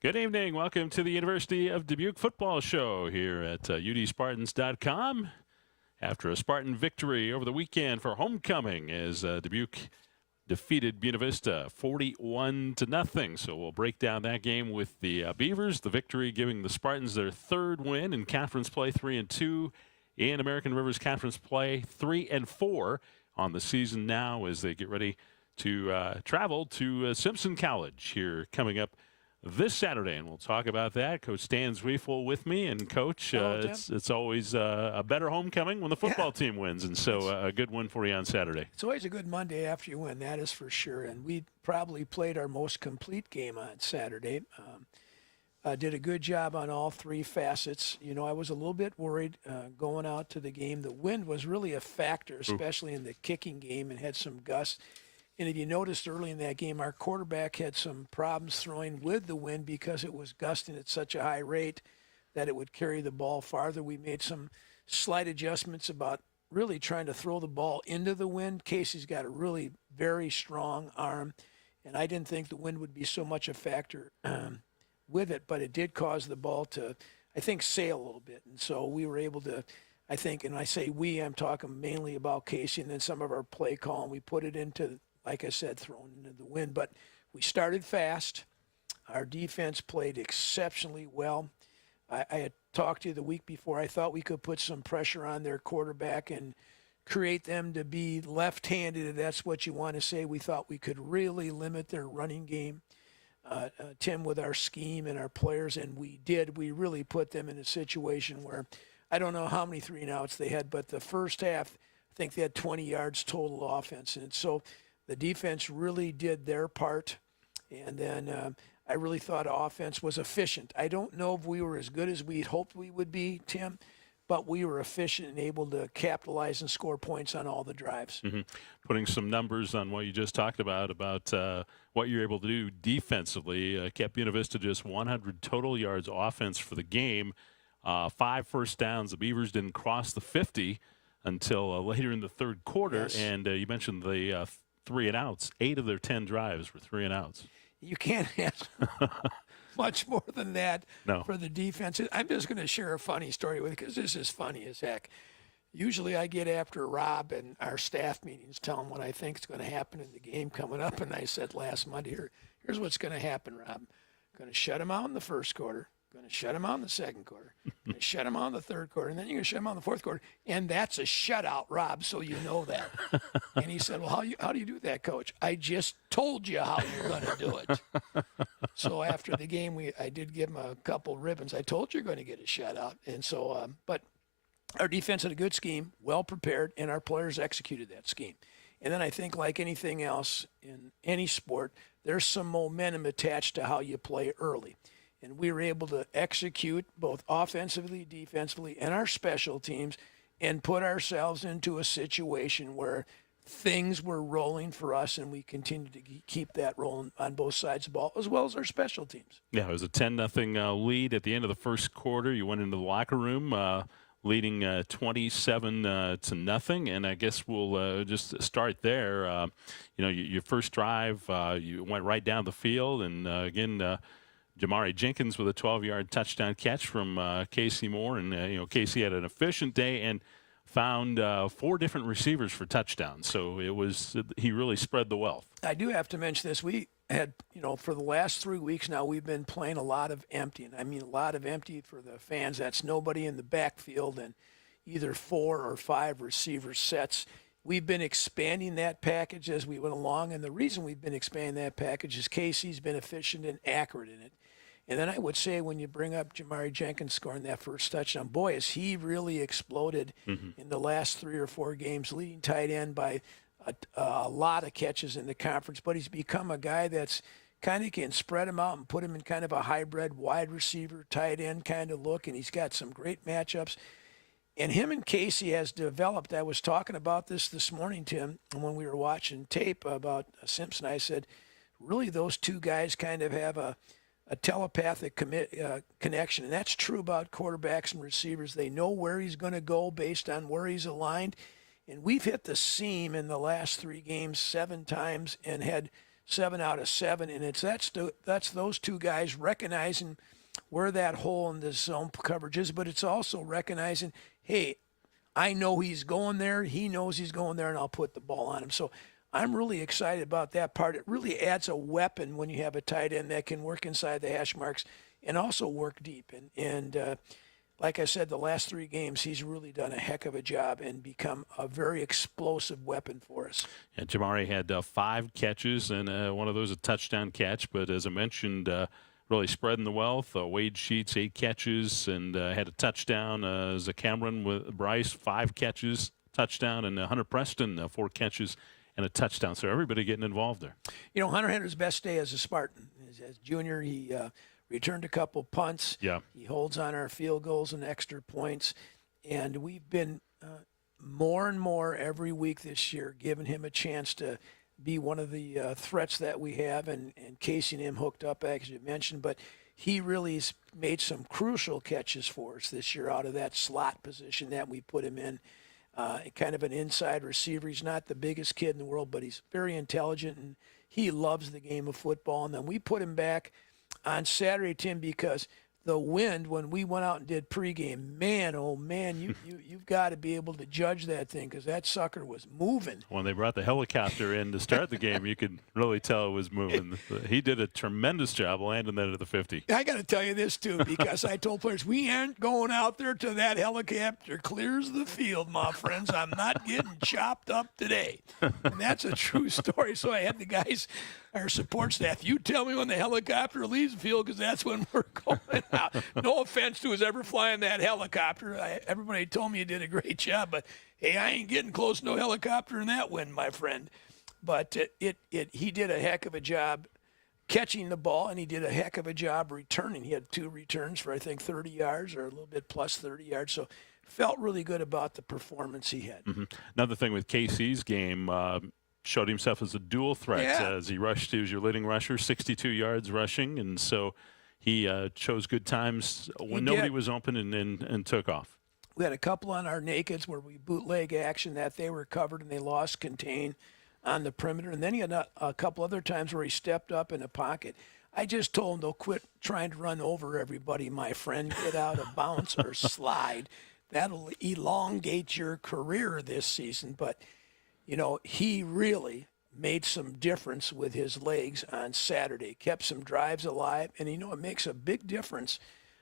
Good evening. Welcome to the University of Dubuque football show here at udspartans.com. After a Spartan victory over the weekend for homecoming as Dubuque defeated Buena Vista 41-0. So we'll break down that game with the Beavers. The victory giving the Spartans their third win in conference play, 3-2, in American Rivers Conference play, 3-4 on the season now as they get ready to travel to Simpson College here coming up this Saturday, and we'll talk about that. Coach Stan Zwiefel with me, and Coach, it's always a better homecoming when the football team wins, and so a good one for you on Saturday. It's always a good Monday after you win, that is for sure, and we probably played our most complete game on Saturday. Did a good job on all three facets. You know, I was a little bit worried going out to the game. The wind was really a factor, especially in the kicking game, and had some gusts. And if you noticed early in that game, our quarterback had some problems throwing with the wind because it was gusting at such a high rate that it would carry the ball farther. We made some slight adjustments about really trying to throw the ball into the wind. Casey's got a really very strong arm, and I didn't think the wind would be so much a factor with it, but it did cause the ball to, I think, sail a little bit. And so we were able to, I think, and I say we, I'm talking mainly about Casey and then some of our play call, and we put it into, like I said, thrown into the wind. But we started fast. Our defense played exceptionally well. I had talked to you the week before. I thought we could put some pressure on their quarterback and create them to be left-handed, if that's what you want to say. We thought we could really limit their running game, Tim, with our scheme and our players, and we did. We really put them in a situation where I don't know how many 3-and-outs they had, but the first half, I think they had 20 yards total offense. And so the defense really did their part, and then I really thought offense was efficient. I don't know if we were as good as we'd hoped we would be, Tim, but we were efficient and able to capitalize and score points on all the drives. Mm-hmm. Putting some numbers on what you just talked about what you're able to do defensively, kept Buena Vista just 100 total yards offense for the game, 5 first downs. The Beavers didn't cross the 50 until later in the third quarter, yes. And you mentioned the 3-and-outs. 8 of their 10 drives were 3-and-outs. You can't have much more than that for the defense. I'm just going to share a funny story with you because this is funny as heck. Usually I get after Rob and our staff meetings, tell him what I think is going to happen in the game coming up. And I said last Monday, here's what's going to happen, Rob. Going to shut him out in the first quarter. Going to shut him out in the second quarter. Going to shut him out in the third quarter. And then you're going to shut him out in the fourth quarter. And that's a shutout, Rob, so you know that. And he said, well, how do you do that, Coach? I just told you how you're going to do it. So after the game, I did give him a couple ribbons. I told you you're going to get a shutout. And so, but our defense had a good scheme, well prepared, and our players executed that scheme. And then I think like anything else in any sport, there's some momentum attached to how you play early. And we were able to execute both offensively, defensively, and our special teams and put ourselves into a situation where things were rolling for us, and we continue to keep that rolling on both sides of the ball, as well as our special teams. Yeah, it was a 10-0 lead at the end of the first quarter. You went into the locker room leading 27 to nothing, and I guess we'll just start there. Your first drive, you went right down the field, and again, Jamari Jenkins with a 12-yard touchdown catch from Casey Moore, and Casey had an efficient day and found 4 different receivers for touchdowns. So he really spread the wealth. I do have to mention this. We had, for the last 3 weeks now, we've been playing a lot of empty. And I mean, a lot of empty for the fans. That's nobody in the backfield and either 4 or 5 receiver sets. We've been expanding that package as we went along. And the reason we've been expanding that package is Casey's been efficient and accurate in it. And then I would say when you bring up Jamari Jenkins scoring that first touchdown, boy, has he really exploded in the last 3 or 4 games, leading tight end by a lot of catches in the conference. But he's become a guy that's kind of can spread him out and put him in kind of a hybrid wide receiver, tight end kind of look. And he's got some great matchups. And him and Casey has developed. I was talking about this morning, Tim, when we were watching tape about Simpson. I said, really, those two guys kind of have a telepathic connection. And that's true about quarterbacks and receivers. They know where he's going to go based on where he's aligned. And we've hit the seam in the last 3 games 7 times and had 7 out of 7. And that's those two guys recognizing where that hole in the zone coverage is, but it's also recognizing, hey, I know he's going there. He knows he's going there, and I'll put the ball on him. So I'm really excited about that part. It really adds a weapon when you have a tight end that can work inside the hash marks and also work deep. And like I said, the last 3 games, he's really done a heck of a job and become a very explosive weapon for us. And Jamari had 5 catches, and one of those a touchdown catch. But as I mentioned, really spreading the wealth. Wade Sheets, 8 catches, and had a touchdown. Cameron with Bryce, 5 catches, touchdown, and Hunter Preston, 4 catches and a touchdown. So everybody getting involved there. Hunter Hender's best day as a Spartan. As junior, he returned a couple punts. Yeah. He holds on our field goals and extra points. And we've been more and more every week this year giving him a chance to be one of the threats that we have, and Casey and him hooked up, as you mentioned. But he really has made some crucial catches for us this year out of that slot position that we put him in. Kind of an inside receiver. He's not the biggest kid in the world, but he's very intelligent, and he loves the game of football. And then we put him back on Saturday, Tim, because the wind, when we went out and did pregame, man, oh man, you've got to be able to judge that thing, because that sucker was moving. When they brought the helicopter in to start the game, you could really tell it was moving. He did a tremendous job landing that at the 50. I got to tell you this, too, because I told players, we aren't going out there till that helicopter clears the field, my friends. I'm not getting chopped up today. And that's a true story. So I had the guys, our support staff, you tell me when the helicopter leaves the field, because that's when we're going out. No offense to who's ever flying that helicopter. Everybody told me you did a great job, but hey, I ain't getting close to no helicopter in that wind, my friend. But he did a heck of a job catching the ball, and he did a heck of a job returning. He had 2 returns for, I think, 30 yards or a little bit plus 30 yards. So felt really good about the performance he had. Mm-hmm. Another thing with KC's game, showed himself as a dual threat as he rushed. He was your leading rusher, 62 yards rushing, and so he chose good times when nobody was open and took off. We had a couple on our nakeds where we bootleg action that they were covered and they lost contain on the perimeter. And then he had a couple other times where he stepped up in a pocket. I just told him, don't quit trying to run over everybody, my friend. Get out of bounds or slide. That'll elongate your career this season. But, he really made some difference with his legs on Saturday, kept some drives alive. And, it makes a big difference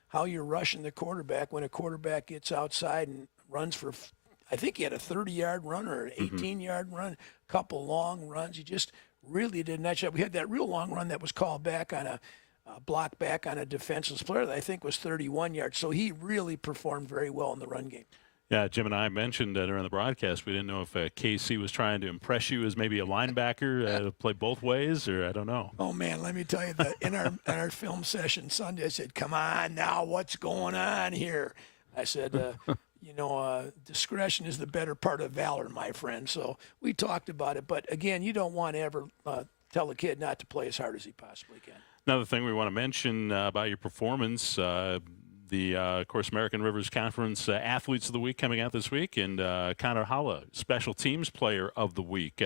how you're rushing the quarterback when a quarterback gets outside and runs for, I think he had a 30-yard run or an 18-yard run, a couple long runs. He just really did a nice job. We had that real long run that was called back on a block back on a defenseless player that I think was 31 yards. So he really performed very well in the run game. Yeah, Jim and I mentioned during the broadcast, we didn't know if KC was trying to impress you as maybe a linebacker to play both ways, or I don't know. Oh, man, let me tell you that in our film session Sunday, I said, come on now, what's going on here? I said, discretion is the better part of valor, my friend. So we talked about it. But again, you don't want to ever tell a kid not to play as hard as he possibly can. Another thing we want to mention about your performance, of course, American Rivers Conference Athletes of the Week coming out this week, and Connor Holla, Special Teams Player of the Week.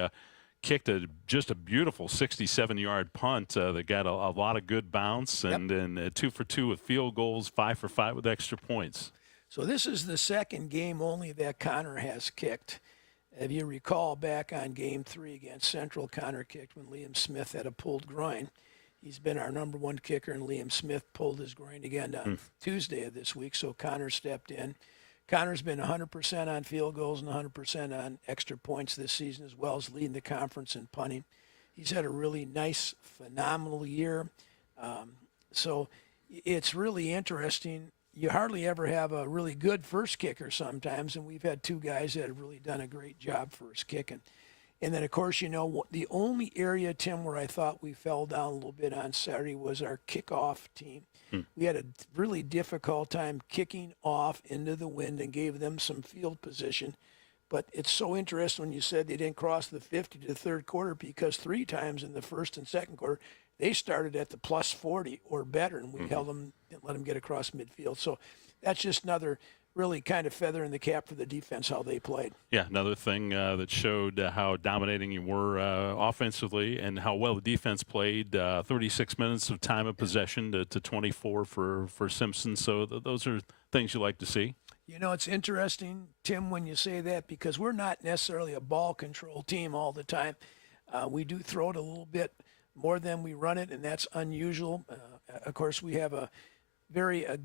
Kicked just a beautiful 67-yard punt that got a lot of good bounce, and then 2 for 2 with field goals, 5 for 5 with extra points. So this is the second game only that Connor has kicked. If you recall back on game 3 against Central, Connor kicked when Liam Smith had a pulled groin. He's been our number one kicker, and Liam Smith pulled his groin again on Tuesday of this week, so Connor stepped in. Connor's been 100% on field goals and 100% on extra points this season, as well as leading the conference in punting. He's had a really nice, phenomenal year. So it's really interesting. You hardly ever have a really good first kicker sometimes, and we've had 2 guys that have really done a great job first kicking. And then, of course, the only area, Tim, where I thought we fell down a little bit on Saturday was our kickoff team. We had a really difficult time kicking off into the wind and gave them some field position. But it's so interesting when you said they didn't cross the 50 to the third quarter, because 3 times in the first and second quarter, they started at the plus 40 or better, and we held them and let them get across midfield. So that's just another really kind of feather in the cap for the defense, how they played. Yeah, another thing that showed how dominating you were offensively and how well the defense played. 36 minutes of time of possession to 24 for Simpson. So those are things you like to see. It's interesting, Tim, when you say that, because we're not necessarily a ball control team all the time. We do throw it a little bit more than we run it, and that's unusual. Of course, we have a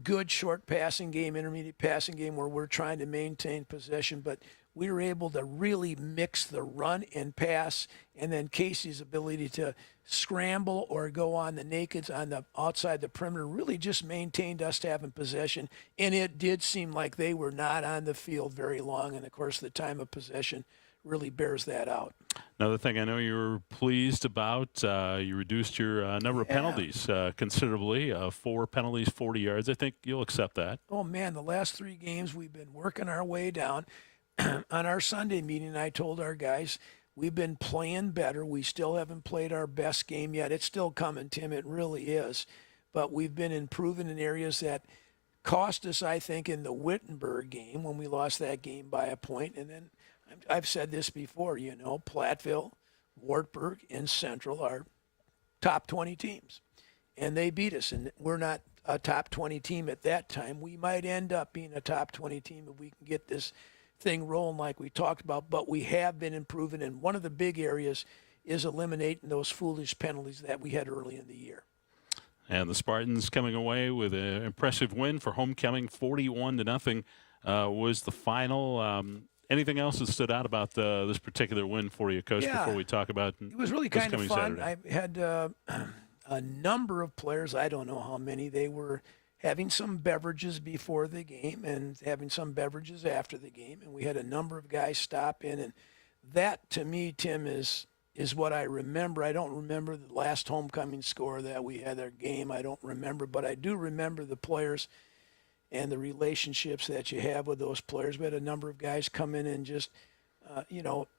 good short passing game, intermediate passing game, where we're trying to maintain possession, but we were able to really mix the run and pass, and then Casey's ability to scramble or go on the nakeds on the outside the perimeter really just maintained us having possession, and it did seem like they were not on the field very long, and of course the time of possession really bears that out. Another thing I know you were pleased about, you reduced your number of penalties considerably. 4 penalties, 40 yards. I think you'll accept that. Oh, man, the last 3 games we've been working our way down. On our Sunday meeting, I told our guys we've been playing better. We still haven't played our best game yet. It's still coming, Tim. It really is. But we've been improving in areas that cost us, I think, in the Wittenberg game when we lost that game by a point. And then I've said this before, Platteville, Wartburg, and Central are top 20 teams. And they beat us, and we're not a top 20 team at that time. We might end up being a top 20 team if we can get this thing rolling like we talked about, but we have been improving, and one of the big areas is eliminating those foolish penalties that we had early in the year. And the Spartans coming away with an impressive win for homecoming, 41-0 was the final. Anything else that stood out about this particular win for you, Coach, before we talk about it was really kind of fun. Saturday? I had a number of players, I don't know how many, they were having some beverages before the game and having some beverages after the game, and we had a number of guys stop in, and that, to me, Tim, is what I remember. I don't remember the last homecoming score that we had our game. I don't remember, but I do remember the players and the relationships that you have with those players. We had a number of guys come in and just,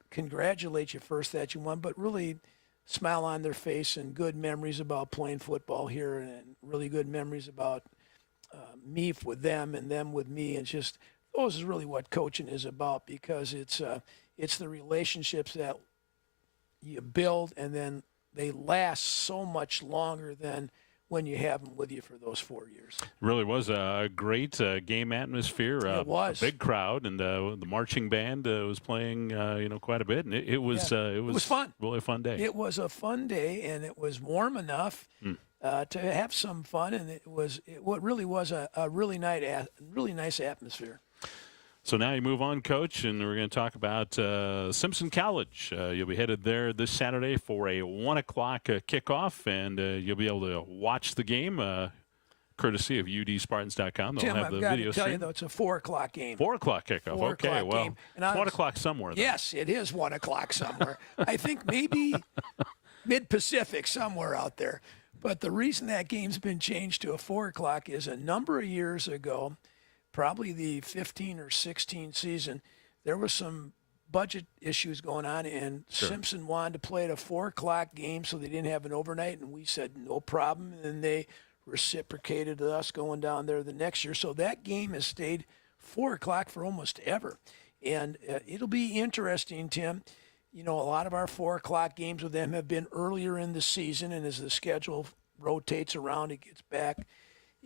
congratulate you first that you won, but really smile on their face and good memories about playing football here, and really good memories about me with them and them with me. And just, those is really what coaching is about, because it's the relationships that you build, and then they last so much longer than when you have them with you for those 4 years. It really was a great game atmosphere. It was a big crowd, and the marching band was playing, quite a bit, and it was fun. Really a fun day. It was a fun day, and it was warm enough to have some fun, and it really was a really nice atmosphere. So now you move on, Coach, and we're going to talk about Simpson College. You'll be headed there this Saturday for a 1 o'clock kickoff, and you'll be able to watch the game, courtesy of udspartans.com. They'll Tim, have I've the got video to tell stream. you, though, it's a 4 o'clock game. 4 o'clock kickoff. 4 okay, o'clock well, game. it's 1 o'clock somewhere, though. Yes, it is 1 o'clock somewhere. I think maybe mid-Pacific, somewhere out there. But the reason that game's been changed to a 4 o'clock is a number of years ago, probably the 15 or 16 season, there was some budget issues going on, and Sure. Simpson wanted to play at a 4 o'clock game, so they didn't have an overnight, and we said no problem, and then they reciprocated to us going down there the next year. So that game has stayed 4 o'clock for almost ever, and it'll be interesting, Tim. You know, a lot of our 4 o'clock games with them have been earlier in the season, and as the schedule rotates around, it gets back.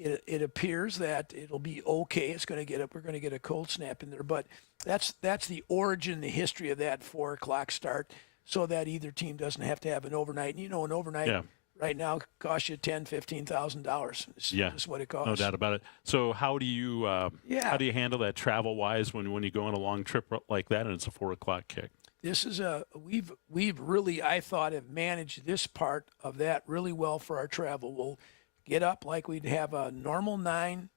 It appears that it'll be okay. It's going to get up. We're going to get a cold snap in there, but that's the origin, the history of that 4 o'clock start, so that either team doesn't have to have an overnight. And you know, an overnight right now costs you $10,000-$15,000. That's what it costs. No doubt about it. So how do you handle that travel wise when you go on a long trip like that and it's a 4 o'clock kick? This is we've really, I thought, have managed this part of that really well for our travel. We'll get up like we'd have a normal 9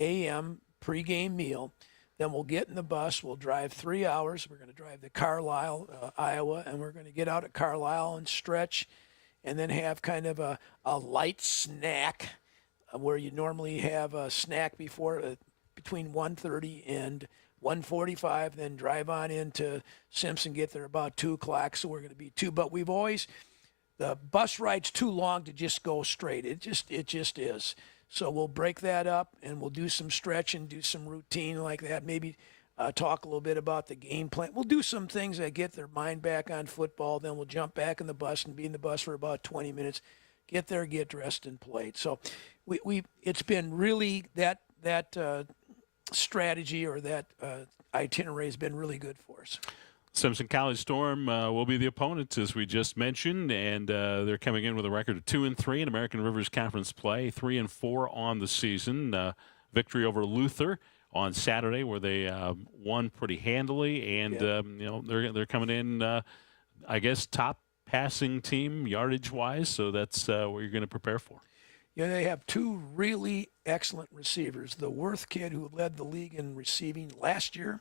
a.m. pregame meal. Then we'll get in the bus. We'll drive 3 hours. We're going to drive to Carlisle, Iowa, and we're going to get out at Carlisle and stretch, and then have kind of a light snack where you normally have a snack before between 1:30 and 1:45, then drive on into Simpson, get there about 2 o'clock, so we're going to be 2. But we've always, the bus ride's too long to just go straight. It just is. So we'll break that up, and we'll do some stretching, do some routine like that, maybe talk a little bit about the game plan. We'll do some things that get their mind back on football. Then we'll jump back in the bus and be in the bus for about 20 minutes, get there, get dressed, and played. So it's been really that strategy or that itinerary has been really good for us. Simpson College Storm will be the opponents, as we just mentioned, and they're coming in with a record of 2-3 in American Rivers Conference play, 3-4 on the season. Victory over Luther on Saturday, where they won pretty handily, and they're coming in, I guess, top passing team yardage-wise. So that's what you're going to prepare for. Yeah, they have 2 really excellent receivers. The Worth kid, who led the league in receiving last year,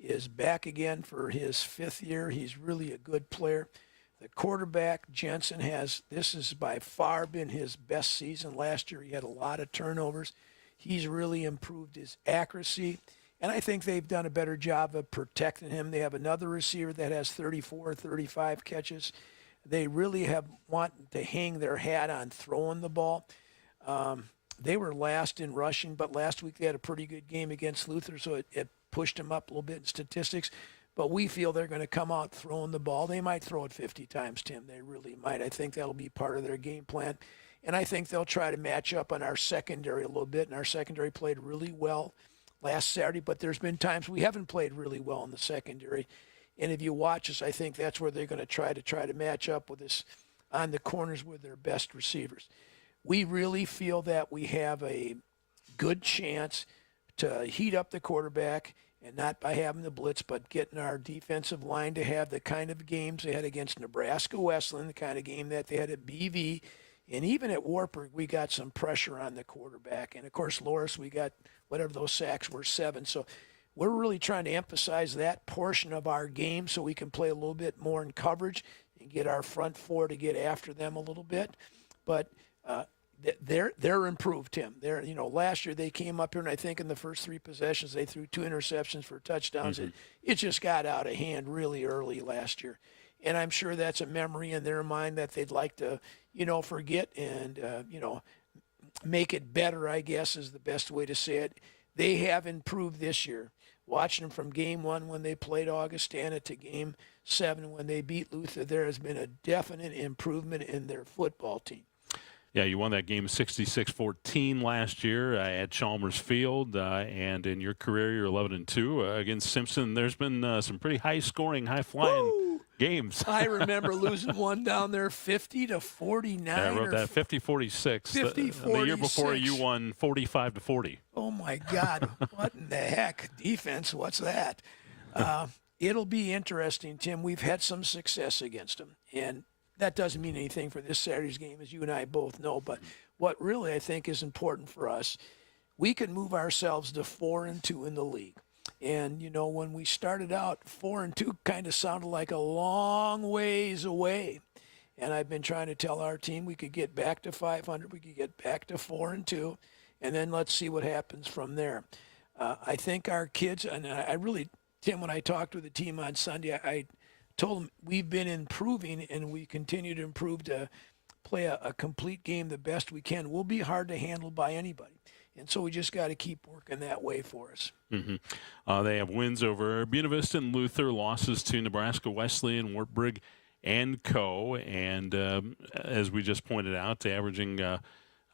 is back again for his 5th year. He's really a good player. The quarterback, Jensen, this has by far been his best season. Last year he had a lot of turnovers. He's really improved his accuracy, and I think they've done a better job of protecting him. They have another receiver that has 34, 35 catches. They really have wanted to hang their hat on throwing the ball. They were last in rushing, but last week they had a pretty good game against Luther, so it pushed them up a little bit in statistics. But we feel they're going to come out throwing the ball. They might throw it 50 times, Tim. They really might. I think that'll be part of their game plan. And I think they'll try to match up on our secondary a little bit. And our secondary played really well last Saturday, but there's been times we haven't played really well in the secondary. And if you watch us, I think that's where they're going to try to match up with us on the corners with their best receivers. We really feel that we have a good chance to heat up the quarterback, and not by having the blitz, but getting our defensive line to have the kind of games they had against Nebraska Wesleyan, the kind of game that they had at BV. And even at Wartburg, we got some pressure on the quarterback. And, of course, Loris, we got whatever those sacks were, 7. So we're really trying to emphasize that portion of our game so we can play a little bit more in coverage and get our front 4 to get after them a little bit. But they're improved, Tim. Last year they came up here, and I think in the first 3 possessions they threw 2 interceptions for touchdowns. Mm-hmm. It just got out of hand really early last year. And I'm sure that's a memory in their mind that they'd like to, forget and, make it better, I guess is the best way to say it. They have improved this year. Watching them from game 1 when they played Augustana to game 7 when they beat Luther, there has been a definite improvement in their football team. Yeah, you won that game 66-14 last year at Chalmers Field, and in your career, you're 11-2 against Simpson. There's been some pretty high-scoring, high-flying games. I remember losing one down there 50-49. Yeah, I wrote that 50-46. 50-46. The year before, you won 45-40. Oh my God! What in the heck? Defense? What's that? It'll be interesting, Tim. We've had some success against them, and that doesn't mean anything for this Saturday's game, as you and I both know. But what really I think is important for us, we can move ourselves to 4-2 in the league. And, when we started out, 4-2 kind of sounded like a long ways away. And I've been trying to tell our team we could get back to 500, we could get back to 4-2, and then let's see what happens from there. I think our kids, and I really, Tim, when I talked with the team on Sunday, I told them we've been improving and we continue to improve to play a complete game the best we can. We'll be hard to handle by anybody. And so we just got to keep working that way for us. They have wins over Buena Vista and Luther, losses to Nebraska Wesleyan, Wartburg, and Co. And as we just pointed out, averaging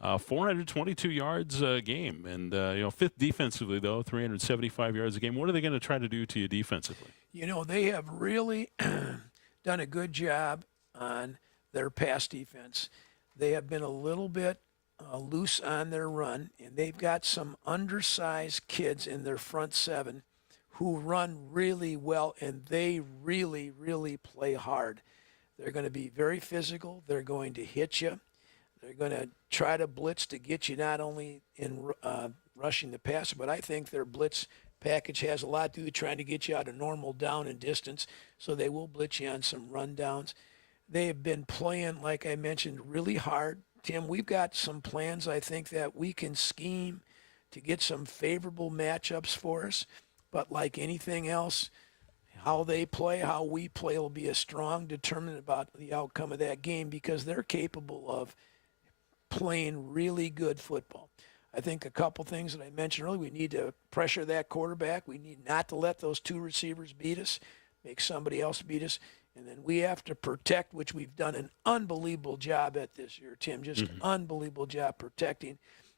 422 yards a game. And, fifth defensively, though, 375 yards a game. What are they going to try to do to you defensively? They have really done a good job on their pass defense. They have been a little bit loose on their run, and they've got some undersized kids in their front seven who run really well, and they really, really play hard. They're going to be very physical. They're going to hit you. They're going to try to blitz to get you not only in rushing the passer, but I think their blitz package has a lot to do with trying to get you out of normal down and distance, so they will blitz you on some rundowns. They have been playing, like I mentioned, really hard. Tim, we've got some plans, I think, that we can scheme to get some favorable matchups for us. But like anything else, how they play, how we play will be a strong determinant about the outcome of that game because they're capable of playing really good football. I think a couple things that I mentioned earlier, we need to pressure that quarterback. We need not to let those two receivers beat us, make somebody else beat us. And then we have to protect, which we've done an unbelievable job at this year, Tim, just an unbelievable job protecting.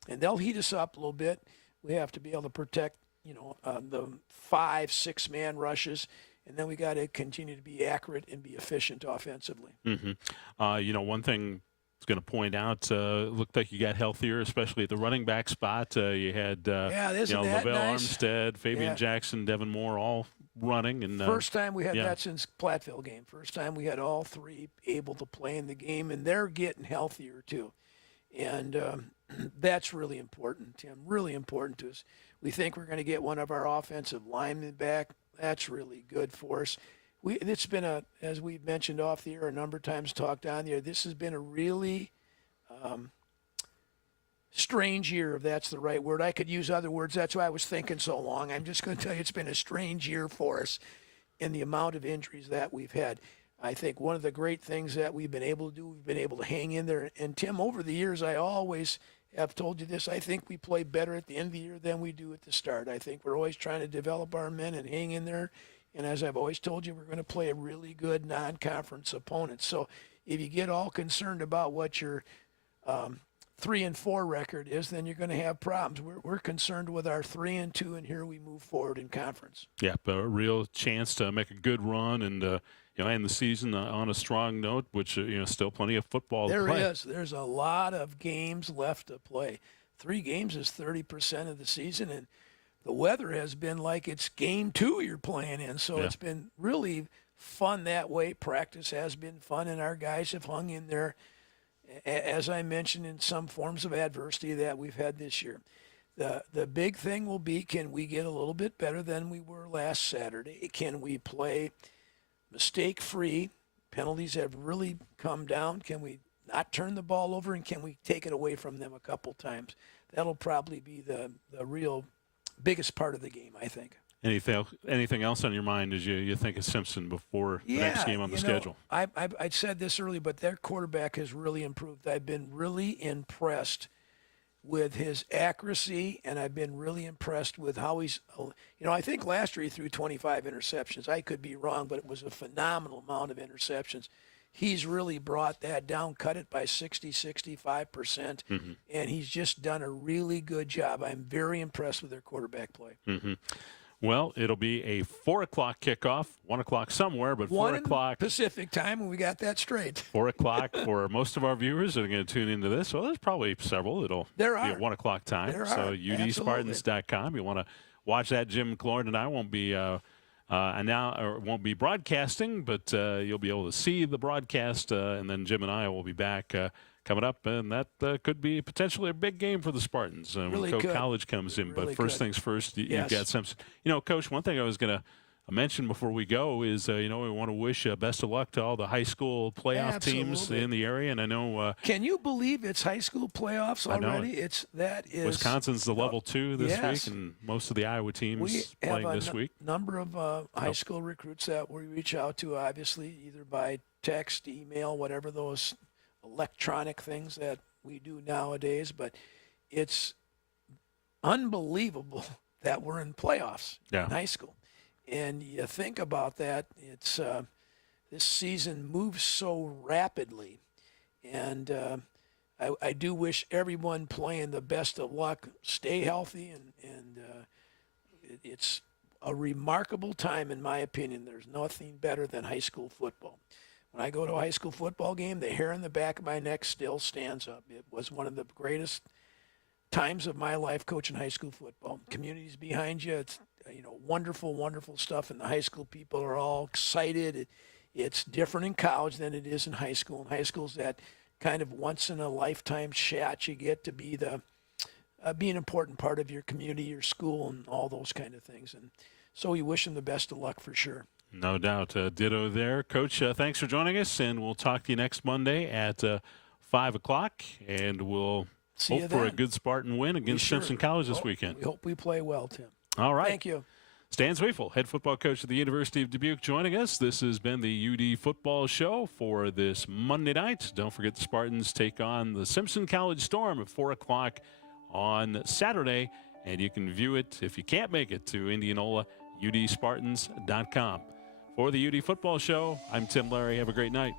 And they'll heat us up a little bit. We have to be able to protect, the 5-6-man rushes. And then we got to continue to be accurate and be efficient offensively. One thing I was going to point out, looked like you got healthier, especially at the running back spot. You had, isn't that Lavelle nice? Armstead, Fabian Jackson, Devin Moore, all running. And first time we had that since Platteville game. First time we had all three able to play in the game, and they're getting healthier too. And that's really important, Tim, really important to us. We think we're going to get one of our offensive linemen back. That's really good for us. It's been as we've mentioned off the air a number of times, talked on the air, this has been a really strange year, if that's the right word. I could use other words. That's why I was thinking so long. I'm just going to tell you it's been a strange year for us in the amount of injuries that we've had. I think one of the great things that we've been able to do, we've been able to hang in there. And, Tim, over the years, I always have told you this, I think we play better at the end of the year than we do at the start. I think we're always trying to develop our men and hang in there. And as I've always told you, we're going to play a really good non-conference opponent. So if you get all concerned about what your 3-4 record is, then you're going to have problems. We're concerned with our 3-2, and here we move forward in conference. Yeah, a real chance to make a good run and end the season on a strong note, which still plenty of football to play. There is. There's a lot of games left to play. 3 games is 30% of the season, and the weather has been like it's game 2 you're playing in. So It's been really fun that way. Practice has been fun, and our guys have hung in there, as I mentioned, in some forms of adversity that we've had this year. The big thing will be, can we get a little bit better than we were last Saturday? Can we play mistake-free? Penalties have really come down. Can we not turn the ball over, and can we take it away from them a couple times? That'll probably be the real biggest part of the game, I think. Anything else on your mind as you think of Simpson before the next game on the schedule? I said this earlier, but their quarterback has really improved. I've been really impressed with his accuracy, and I've been really impressed with how he's, I think last year he threw 25 interceptions. I could be wrong, but it was a phenomenal amount of interceptions. He's really brought that down, cut it by 65%, and he's just done a really good job. I'm very impressed with their quarterback play. Well, it'll be a 4 o'clock kickoff, 1 o'clock somewhere, but 4 o'clock Pacific time, and we got that straight. 4 o'clock for most of our viewers that are going to tune into this. Well, there's probably several. It'll be at 1 o'clock time. So udspartans.com. You want to watch that. Jim McLaurin and I won't be won't be broadcasting, but you'll be able to see the broadcast, and then Jim and I will be back coming up, and that could be potentially a big game for the Spartans when Coach College comes in. But first things first, you've got Simpson. Coach, one thing I was going to a mention before we go is, we want to wish best of luck to all the high school playoff teams Absolutely. in the area. And I know Can you believe it's high school playoffs I know already? That is Wisconsin's the level 2 this yes. week, and most of the Iowa We teams have playing a this week. number of high school recruits that we reach out to, obviously, either by text, email, whatever those electronic things that we do nowadays. But it's unbelievable that we're in playoffs Yeah. in high school. And you think about that, it's this season moves so rapidly. And I do wish everyone playing the best of luck, stay healthy, and it's a remarkable time, in my opinion. There's nothing better than high school football. When I go to a high school football game, the hair in the back of my neck still stands up. It was one of the greatest times of my life coaching high school football. Community's behind you. It's wonderful, wonderful stuff, and the high school people are all excited. It's different in college than it is in high school. In high school is that kind of once in a lifetime shot you get to be be an important part of your community, your school, and all those kind of things. And so we wish them the best of luck for sure. No doubt. Ditto there. Coach, thanks for joining us, and we'll talk to you next Monday at 5 o'clock, and we'll See you hope for a then. good Spartan win against sure Simpson College this weekend. We hope we play well, Tim. All right. Thank you. Stan Zweifel, head football coach at the University of Dubuque, joining us. This has been the UD Football Show for this Monday night. Don't forget the Spartans take on the Simpson College Storm at 4 o'clock on Saturday, and you can view it, if you can't make it, to Indianola, udspartans.com. For the UD Football Show, I'm Tim Larry. Have a great night.